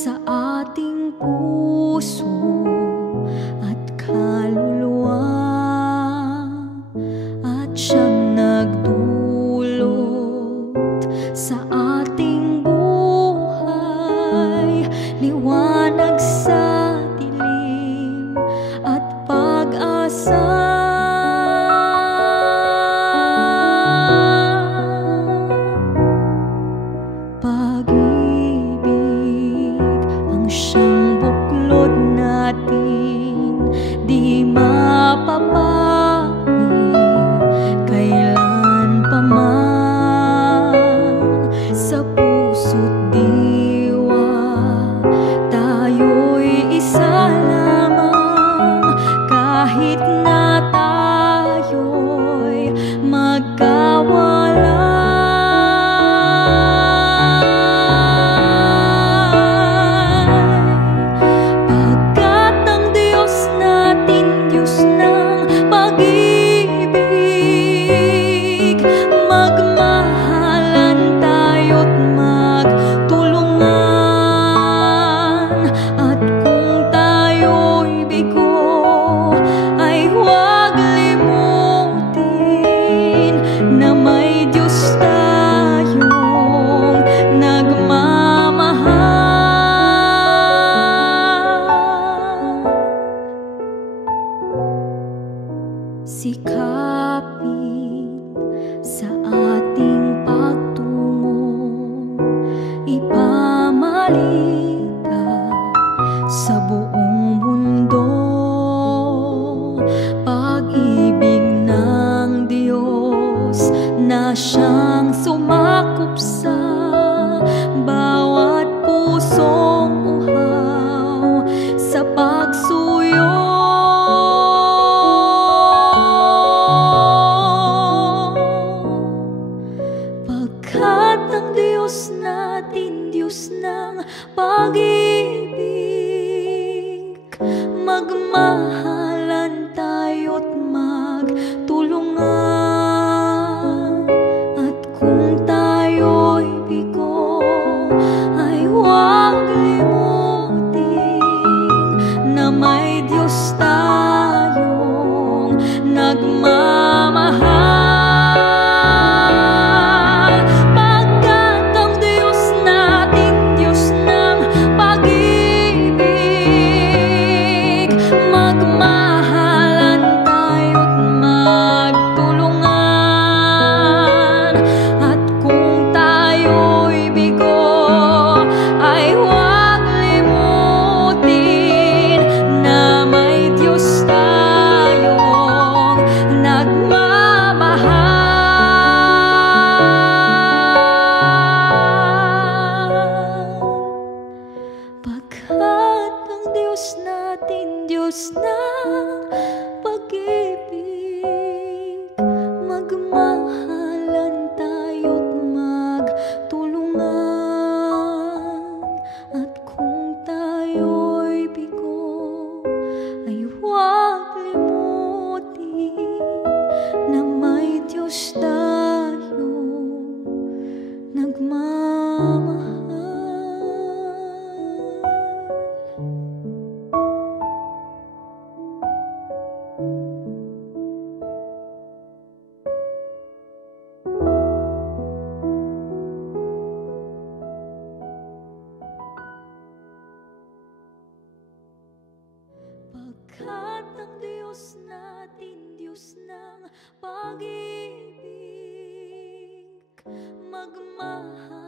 sa ating puso at kaluluwa, at siyang nagdulot sa ating buhay, liwanag sa dilim at pag-asa. Pag-ibig ang siyang buklod natin, di mapapawi kailan pa man. Sa puso't diwa tayo'y isa lamang, kahit na tayo'y magkawala. Sikapin sa ating pagtungo, ipamalita sa buong mundo, pag-ibig ng Diyos na siyang sumakop sa bawat pusong uhaw sa pagsuyo. Ang Diyos natin, Diyos ng pag-ibig, magmahalan tayo't magtulungan, at kung tayo'y bigo ay huwag limutin na may Diyos tayong nagmamahal. Diyos ng pag-ibig, magmahalan tayo't magtulungan, at kung tayo'y bigo ay huwag limutin na may Diyos tayong nagmamahal. Pagkat ang Diyos natin, Diyos ng pag-ibig, magmahal.